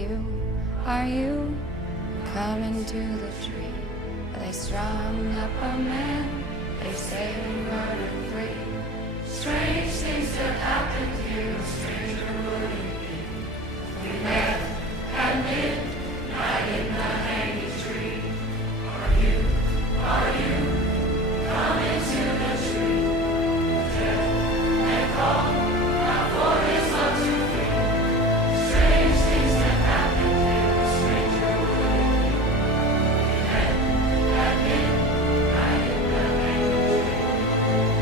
Are you coming to the tree? They strung up a man, they say murder free.